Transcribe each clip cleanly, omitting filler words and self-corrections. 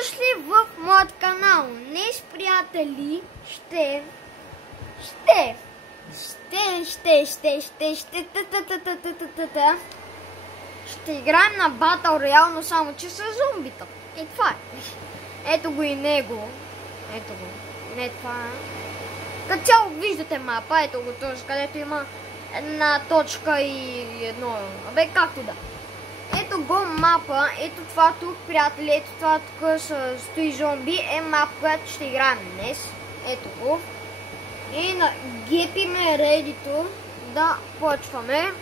дошли в моят канал. Днес, приятели, ще играем на Battle Royale, но само че с зомбита. И това е. Ето го и него. Ето го. Не това. Като цяло виждате мапа, ето го този, където има една точка и едно. Абе, както да. Ето го мапа, ето това тук, приятели, ето това тук стои зомби, е мапа, която ще играем днес. Ето го. И гепиме редито да почваме.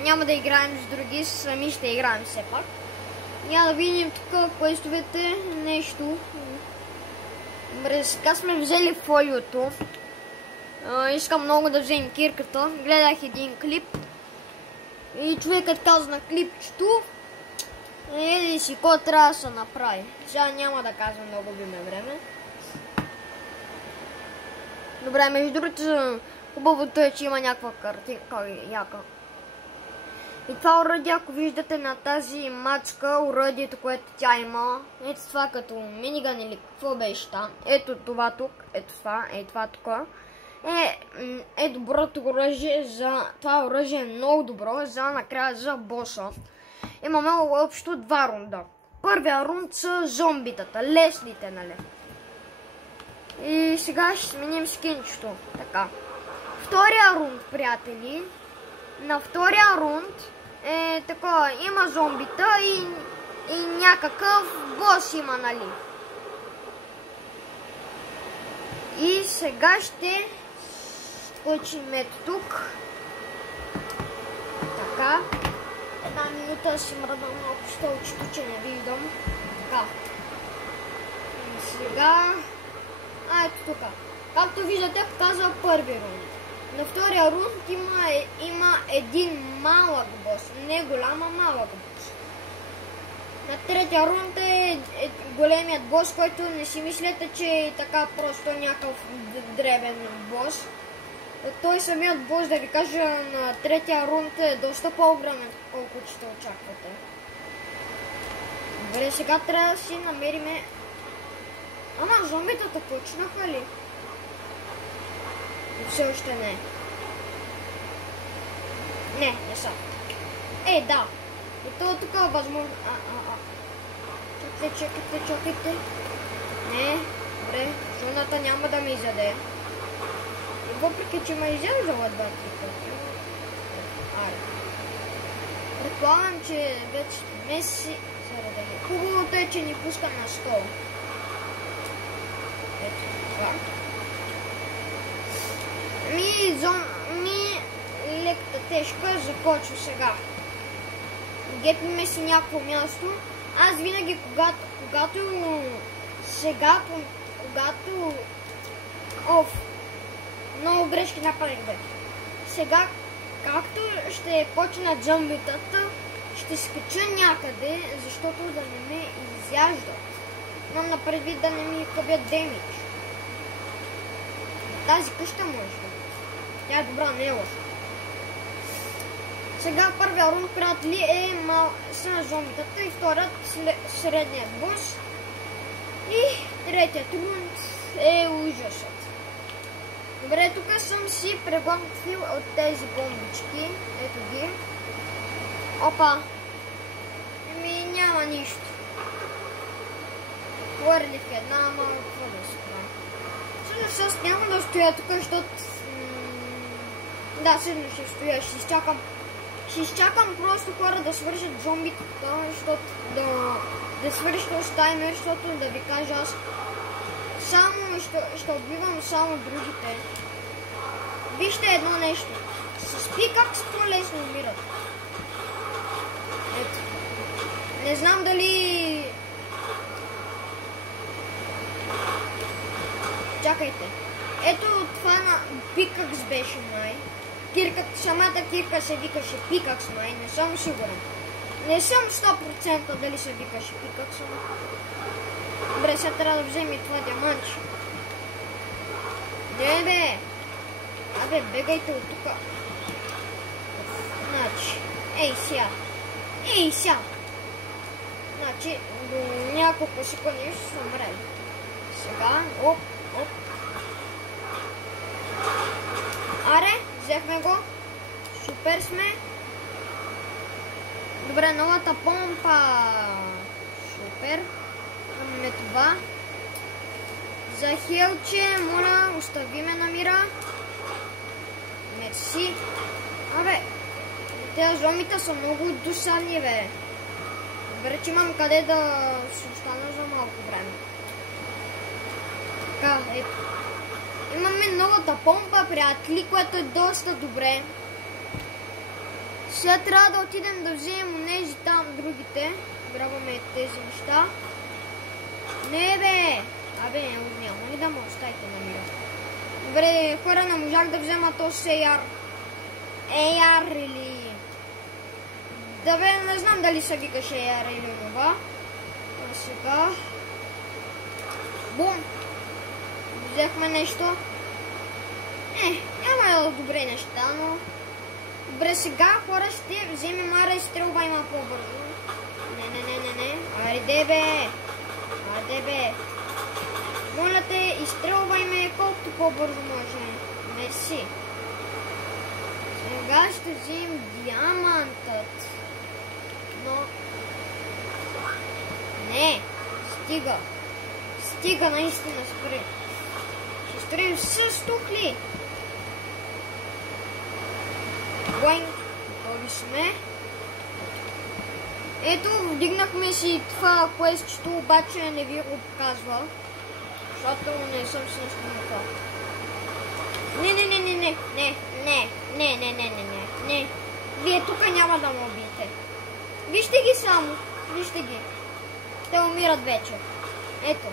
Няма да играем с други, сами ще играем все пак. Няма да видим тук квестовете, нещо. Добре, сега сме взели фолиото. Искам много да вземем кирката. Гледах един клип. И човекът каза на клипчето, еди си, какво трябва да се направи. Сега няма да казвам, да губиме време. Добре, между другото, хубавото е, че има някаква картинка яка. И това уръдие, ако виждате на тази мачка, уръдието, което тя има, ето това като миниган или какво беше там, ето това тук, ето това тук. Е доброто оръжие за... Това оръжие е много добро за накрая за боса. Имаме общо два рунда. Първия рунд са зомбитата, лесните, нали? И сега ще сменим скинчето. Така. Втория рунд, приятели. На втория рунд е така, има зомбита и някакъв бос има, нали? И сега ще включим ето тук. Така. Една минута си мръдам малко столчето, че не виждам. Така. И сега... ето тук. Както виждате, показва първи рунд. На втория рунд има един малък бос. Не голям, а малък бос. На третия рунд е големият бос, който не си мислете, че е така просто някакъв дребен бос. Той самият бос, да ви кажа, на третия рунд е доста по-огромен, колкото ще очаквате. Добре, сега трябва да си намериме... Ама зомбитата почнаха ли? И все още не. Не са. Да. И то тук е възможно... Чакайте. Не, добре, жоната няма да ми изяде. Въпреки, че ме изяждала 2-3 пъти. Предполагам, че вече месеци заради. Хубавото е, че ни пуска на стол. Ето това. Леката тежка започва сега. Гепиме си някакво място. Аз винаги, когато много грешки направих, бе. Сега, както ще почнат зомбитата, ще скача някъде, защото да не ме изяждат. Имам на предвид да не ми къбят демидж. Тази къща може да. Тя е добра, не е лоша. Сега първия рунд, приятели, са на зомбитата и вторият средният бос. И третият рунд е ужасът. Добре, тук съм си преготвил от тези бомбички. Ето ги. Опа! Няма нищо. Хвърлих една, ама какво да се прави. Всъщност аз няма да стоя тук, защото... Да, всъщност ще стоя, ще изчакам просто хора да свършат зомбитата, защото да свършат таймер, защото да ви кажа аз само ще убивам само другите. Вижте едно нещо. С пикакс по-лесно умират. Ето. Не знам дали... Чакайте. Ето това на пикакс беше май. Самата кирка се викаше пикакс май, не съм сигурен. Не съм 100% дали се викаше пикакс. Добре, сега трябва да вземе и това диаманче. Не, бе! Абе, бегайте от тука. Значи, ей сега. Значи до няколко секунди ще се умре. Сега, оп. Аре, взехме го. Супер сме. Добре, новата помпа. Супер. Имаме това. За хелче, моля, остави ме на мира. Мерси. Абе, тези зомбите са много досадни, бе. Добре, че имам къде да се остана за малко време. Така, ето. Имаме новата помпа, приятели, което е доста добре. Сега трябва да отидем да вземем онези там другите. Грабваме тези неща. Не, бе! Абе, няма ли да ме оставите на мира? Добре, хора, не можах да взема този AR. AR или... Да бе, не знам дали се викаше AR или това. А сега... Бум! Взехме нещо. Няма добре неща, но... Добре, сега хора ще вземем ара и стрелба има по-бързо. Не. Айде бе. Моля те, изстрелвай ме колкото по-бързо може. Мерси. Сега ще вземем диамантът. Но... Не, стига наистина, спри. Ще строим с тухли. Боинг, готови сме. Ето, вдигнахме си това квестчето, обаче не ви го показва. Защото не съм си настанал. Не. Вие тук няма да ме убиете. Вижте ги само. Вижте ги. Те умират вече. Ето.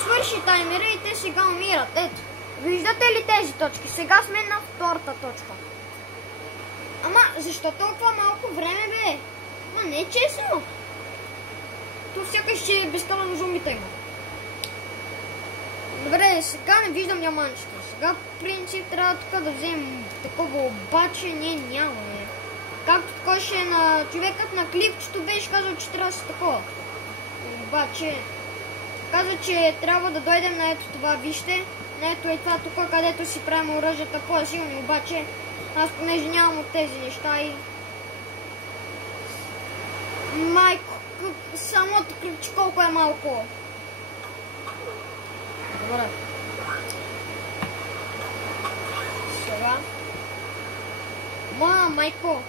Свърши таймера и те сега умират. Ето. Виждате ли тези точки? Сега сме на втората точка. Ама, защо толкова малко време, бе? Ма не е честно. То сякаш, че безкалено зомбите има. Добре, сега не виждам диамантчета. Сега, в принцип, трябва тук да вземем такова, обаче ние нямаме. Както така ще на човекът на клипчето беше казал, че трябва да се такова. Обаче, каза, че трябва да дойдем на ето това, вижте. На ето е това тук, където си правим оръжията по-силни, обаче аз понеже нямам от тези неща и... Майко, самото клипче колко е малко. Добре. Сега. Майко.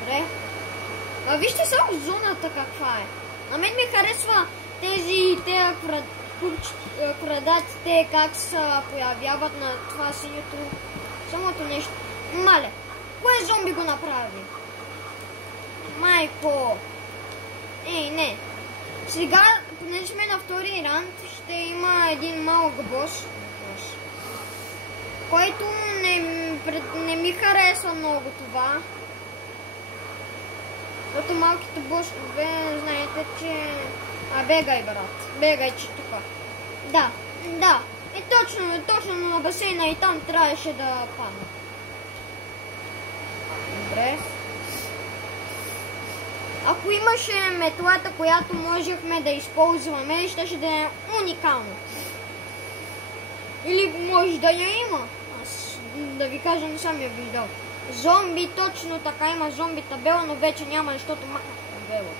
Добре. А вижте само зоната каква е. На мен ми харесва тези крадатите как се появяват на това синьото. Самото нещо. Мале, кое зомби го направи? Майко. Не. Сега, понеже сме на втори ранг, ще има един малък бос, който не ми харесва много това. Защото малките босове, знаете, че... бегай, брат. Бегай, че тук. Да. Точно на басейна и там трябваше да падна. Добре. Ако имаше метлата, която можехме да използваме, ще да е уникално. Или може да я има. Аз да ви кажа, не съм я виждал. Зомби, точно така има зомби табела, но вече няма, защото махнах табела.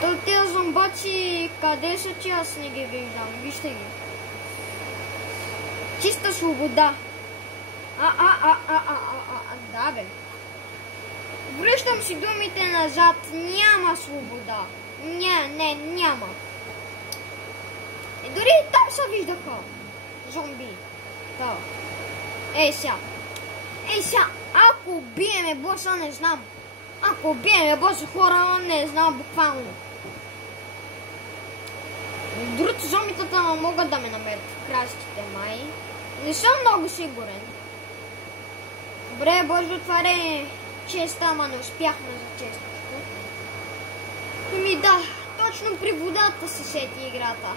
То тези зомбаци, къде са, че аз не ги виждам? Вижте ги. Чиста свобода. Да, бе. Връщам си думите назад. Няма свобода. Няма. И дори и там се виждаха зомби. Да. Ей сега, ако биеме боса, не знам. Ако биеме боса, хора, не знам буквално. Другите зомбитата могат да ме намерят в краските, май. Не съм много сигурен. Добре, Боже, отваря честа, ама не успяхме за честото. Да, точно при водата се сети играта.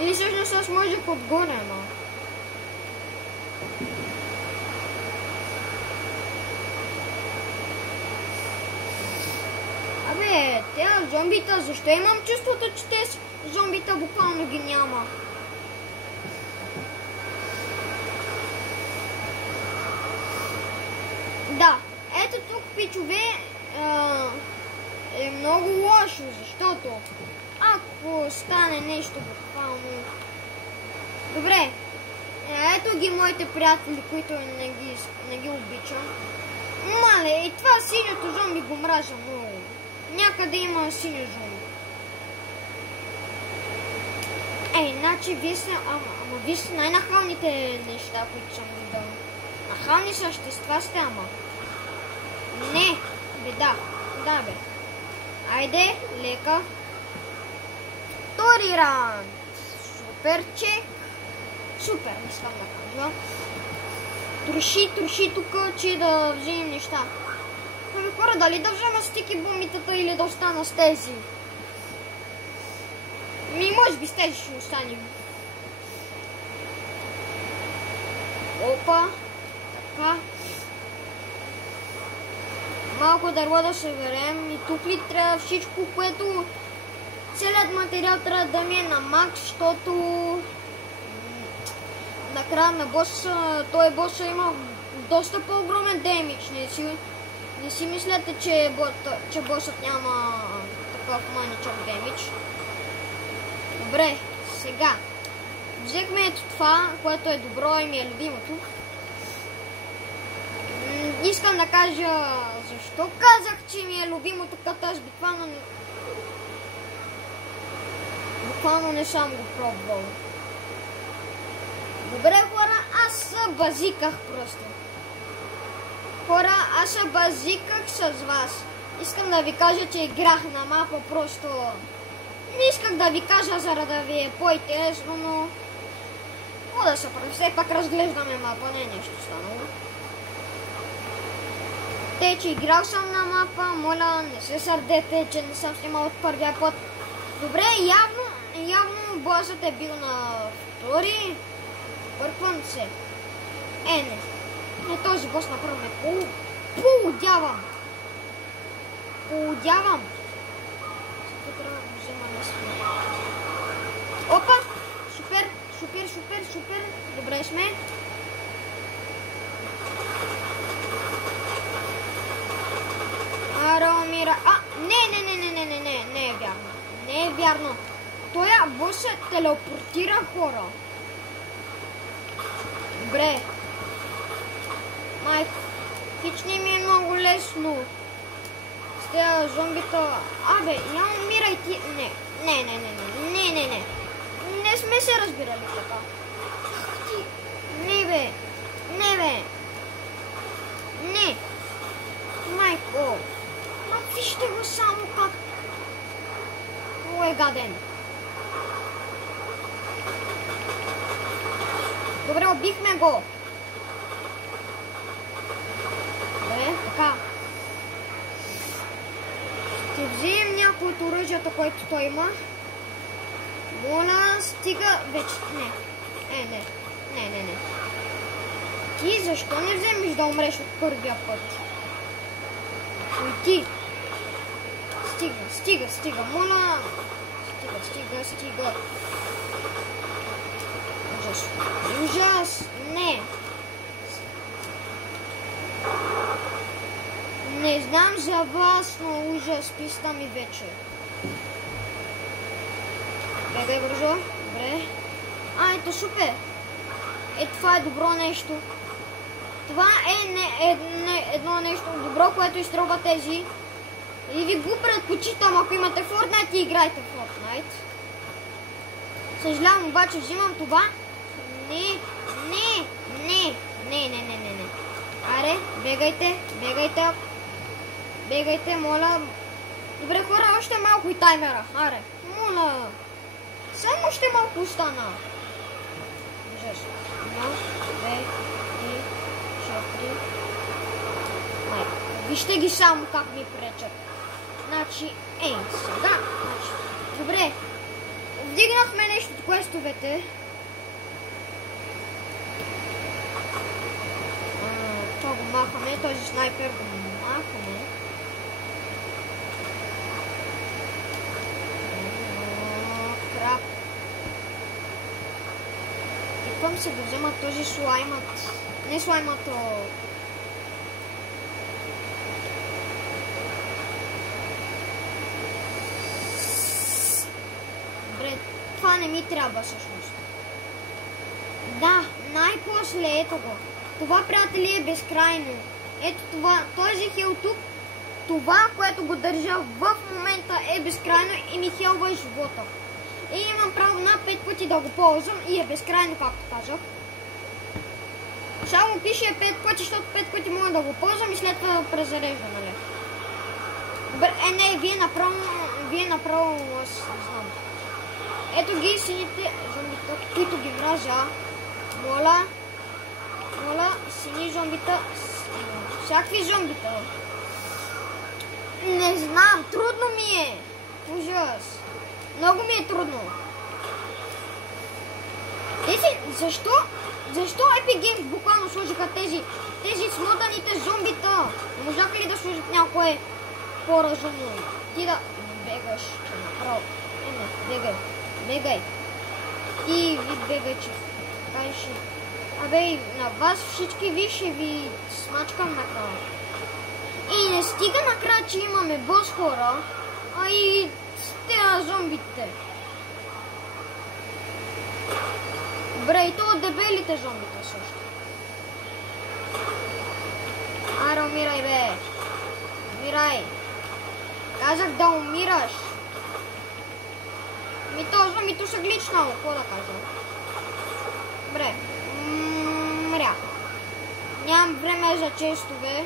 Или всъщност аз можех отгоре, но... бе, те зомбита, защо имам чувството, че те зомбита буквално ги няма? Да, ето тук, пичове, е много лошо, защото ако стане нещо буквално... Добре, ето ги моите приятели, които не ги обичам. Мале, и това синьото зомби го мразя много. Някъде има синьо зомби. Иначе вие сте, вие сте най-нахалните неща, които съм видал. Нахални същества сте, ама. Не, бе, да, бе. Айде, лека. Втори раунд. Супер чек. Супер, искам да кажа. Троши тук, че да вземем неща. Ами хора, дали да взема стики бомбитата или да остана с тези? Може би с тези ще останем. Опа. Така. Малко дърво да съберем. И тук ли трябва всичко, което... Целият материал трябва да ми е на макс, защото... Накрая на боса, той боса има доста по-огромен демидж. Не си мислете, че босът няма такъв маничък демидж. Добре, сега. Взехме ето това, което е добро и ми е любимото. Искам да кажа защо казах, че ми е любимото, като аз буквално не съм го пробвал. Добре, хора, аз се базиках просто. Хора, аз се базиках с вас. Искам да ви кажа, че играх на мапа просто... Не исках да ви кажа, за да ви е по-интересно, но... О, да се прави, все пак разглеждаме мапа, не е нещо станало. Те, че играл съм на мапа, моля, не се сърдете, че не съм снимал от първия път. Добре, явно босът е бил на втори. Бърквам се. Не този бос направо ме поудявам. Сега трябва да взема нещо. Опа! Супер. Добре сме. Аромира. Не е вярно. Той бос се телепортира, хора. Добре. Майко, хич не ми е много лесно. С тези зомбита... Абе, я умирай ти... Не. Не сме се разбирали така. Не. Майко. Вижте го само как... О, е гаден. Добре, убихме го. Добре, така. Ще вземем някои от оръжията, което той има. Моля, стига вече. Не. Ти защо не вземеш да умреш от първия път? Ти. Стига, моля. Стига. Ужас! Не знам за вас, но ужас, писта ми вече. Бегай бързо. Добре. Ето супер. Това е добро нещо. Това е едно нещо добро, което изтръгва тези. И ви го предпочитам, ако имате Fortnite и играйте Fortnite. Съжалявам, обаче взимам това. Не. Аре, бегайте, моля. Добре, хора, още малко и таймера. Аре, моля. Само още малко остана. Ужас. 1, 2, 3, 4. Вижте ги само как ми пречат. Значи, сега. Добре. Вдигнахме нещо от квестовете. Това го махаме, този снайпер го махаме. опитвам се да взема този слаймът. Не слаймът, Добре, това не ми трябва всъщност. Да, най-после ето го. Това, приятели, е безкрайно. Ето това, този хел тук, това, което го държа в момента е безкрайно и ми хелва живота. И имам право на 5 пъти да го ползвам и е безкрайно, както казах. Само пише 5 пъти, защото 5 пъти мога да го ползвам и след това да презарежда, нали? Не, вие направо, аз не знам. Ето ги сините зомбита, които ги мразя. Моля, сини зомбита, всякакви зомбита. Не знам, трудно ми е. Ужас. Много ми е трудно. Защо Epic Games буквално сложиха тези смотаните зомбита? Не можаха ли да сложат някое по-разумно? Ти да бегаш направо. Бегай. Ти ви бегай, че кажеш. Абе, на вас всички ви ще ви смачкам накрая. И не стига накрая, че имаме бос хора, а и тези зомбите. Добре, и то от дебелите зомбите също. Аре, умирай, бе. Умирай. Казах да умираш. То зомбито са гличнало, какво да кажа? Добре. Мря. Нямам време за честове.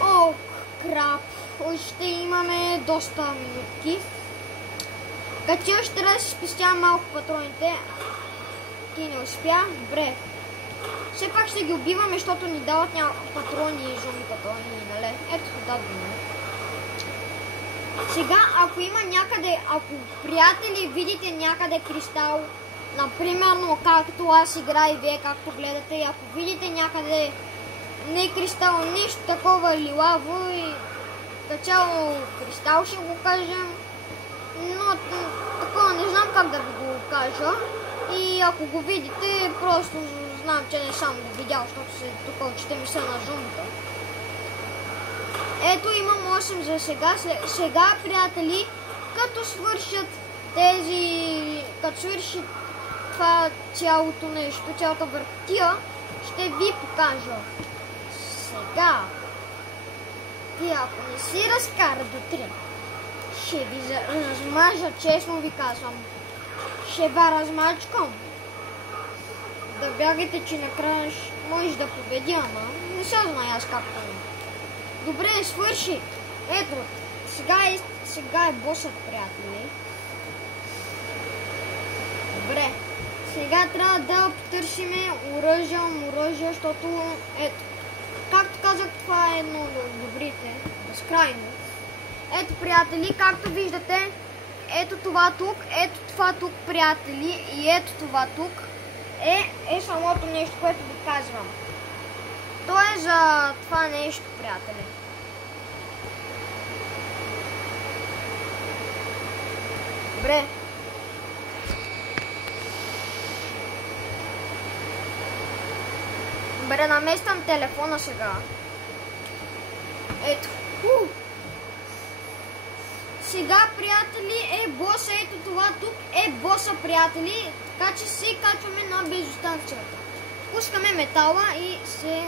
О, крап. Още имаме доста минутки. Като още трябва да си спестявам малко патроните. Ти не успя. Добре. Все пак ще ги убиваме, защото ни дават някакви патрони и зомбитата. Нали? Ето да думаме. Сега, ако има някъде, ако приятели видите някъде кристал, например, както аз играя и вие както гледате, и ако видите някъде не кристал, нищо такова лилаво и качало кристал, ще го кажем, но такова не знам как да ви го кажа. И ако го видите, просто знам, че не съм го видял, защото се тук очите ми са на зомбита. Ето имам 8 за сега. Сега, приятели, като свършат като свърши това цялото нещо, цялата въртия, ще ви покажа. Сега, ти ако не си разкара до 3, ще ви размажа, честно ви казвам. Ще ви размачкам. Да бягате, че накрая можеш да победя, ама не се знае аз както е. Добре, свърши. Ето, сега е босът, приятели. Добре. Сега трябва да потърсиме оръжия, защото ето, както казах, това е едно от добрите, безкрайно. Ето, приятели, както виждате, ето това тук, приятели, и ето това тук е самото нещо, което ви казвам. То е за това нещо, приятели. Добре. Добре, намествам телефона сега. Ето. Сега, приятели, е боса. Ето това тук е боса, приятели. Така че се качваме на бензостанцията. Пускаме метала и се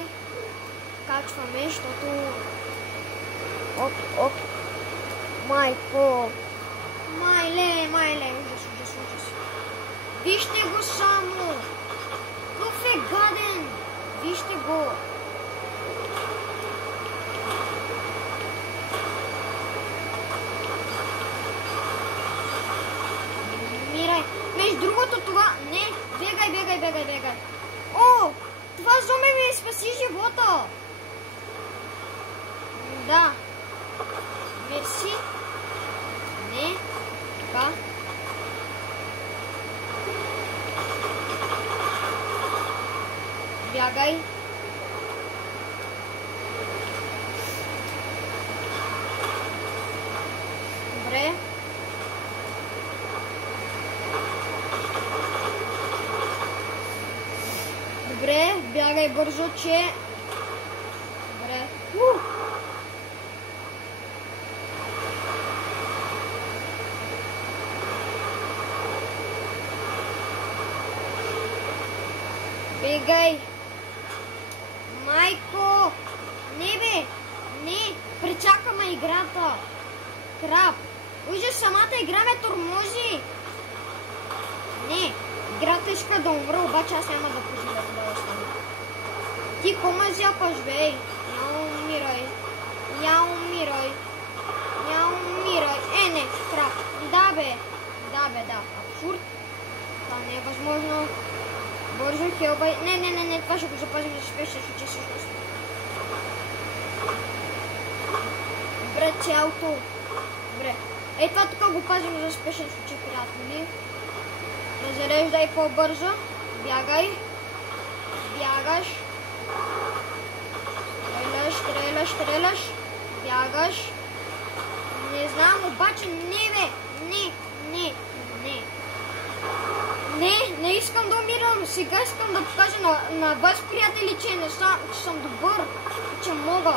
качваме, защото... Оп. Майко. Майле, ужас. Вижте го само. Какъв е гаден. Вижте го. Мирай. Между другото това... Не, бегай. О, това зомби ми спаси живота. Да. Мерси. Не. Така. Бягай. Добре. бягай бързо, че... Добре. Бегай! Майко! Не бе! Не! Пречакаме играта! Крап! Ужас, самата игра ме тормози! Не! Играта иска да умра, обаче аз няма да позволя да остане. Ти кома зяпаш, бей! Я умирай! Я умирай! Я умирай! Не! Крап! Да бе! Да! Абсурд! Това не е възможно! Бързо, хелбай. Не, това ще го запазим за спешен случай всъщност. Добре, цялото. Добре. Това тук го пазим за спешен случай, приятели. Разреждай по-бързо. Бягай. Бягаш. Стреляш. Бягаш. Не знам, обаче не бе. Не. Не искам да умирам. Сега искам да покажа на вас, приятели, че съм добър, че мога.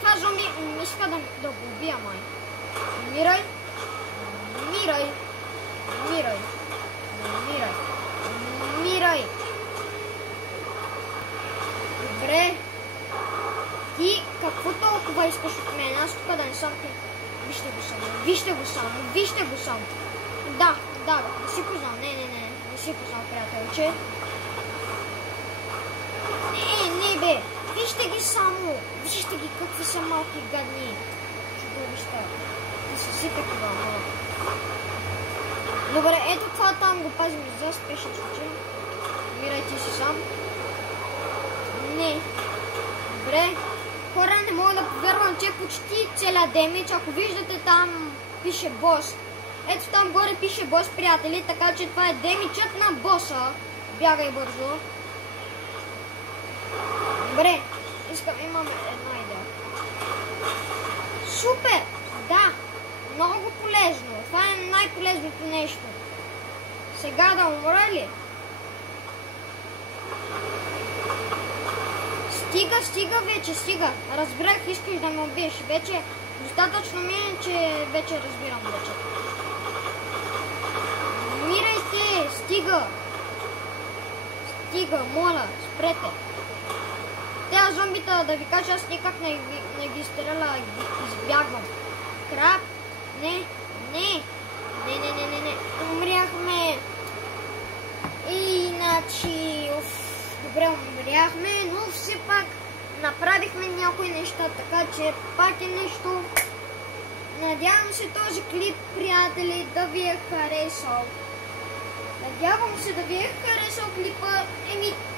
Това зомби иска да го убия, май. Умирай. Добре. Ти какво толкова искаш от мен? Аз тук да не съм ти. Вижте го само. Да, не си познал. Не си познал, приятелче. Не бе. Вижте ги само. Вижте ги какви са малки гадни. Чудовища. Не са си такива. Добре, ето това там го пазим за спешен случай. Мирай ти си сам. Не. Добре. Хора, не мога да повярвам, че почти целия демидж. Ако виждате там пише бос. Ето там горе пише бос, приятели, така че това е демиджът на боса. Бягай бързо. Добре, имаме една идея. Супер! Да, много полезно. Това е най-полезното нещо. Сега да умра ли? Стига. Разбрах, искаш да ме убиеш. Вече достатъчно ми е, че вече разбирам вече. Умирайте! Стига, моля, спрете. Тя зомбита, да ви кажа, аз никак не ги стреля, ги избягвам. Крап! Не. Умряхме. Иначе... Добре, умряхме, но все пак направихме някои неща, така че пак е нещо. Надявам се този клип, приятели, да ви е харесал. Клипа.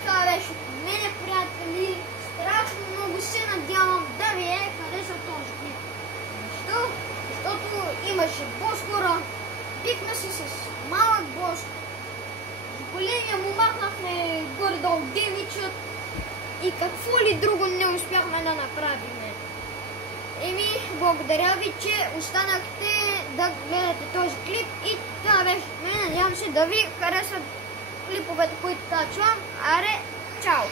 Това беше от мене, приятели. Страшно много се надявам да ви е харесал този клип. Защото имаше бос, хора. Бихме се с малък бос. За големия му махнахме горе-долу демиджът. И какво ли друго не успяхме да направим. Благодаря ви, че останахте да гледате този клип. И това беше от мен. Надявам се да ви харесват клиповете, които качвам. Аре, чао!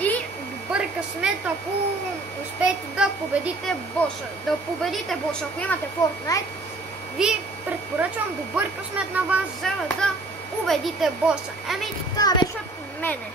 И добър късмет, ако успеете да победите боса. Ако имате Fortnite, ви препоръчвам добър късмет на вас, за да победите боса. Това беше от мене.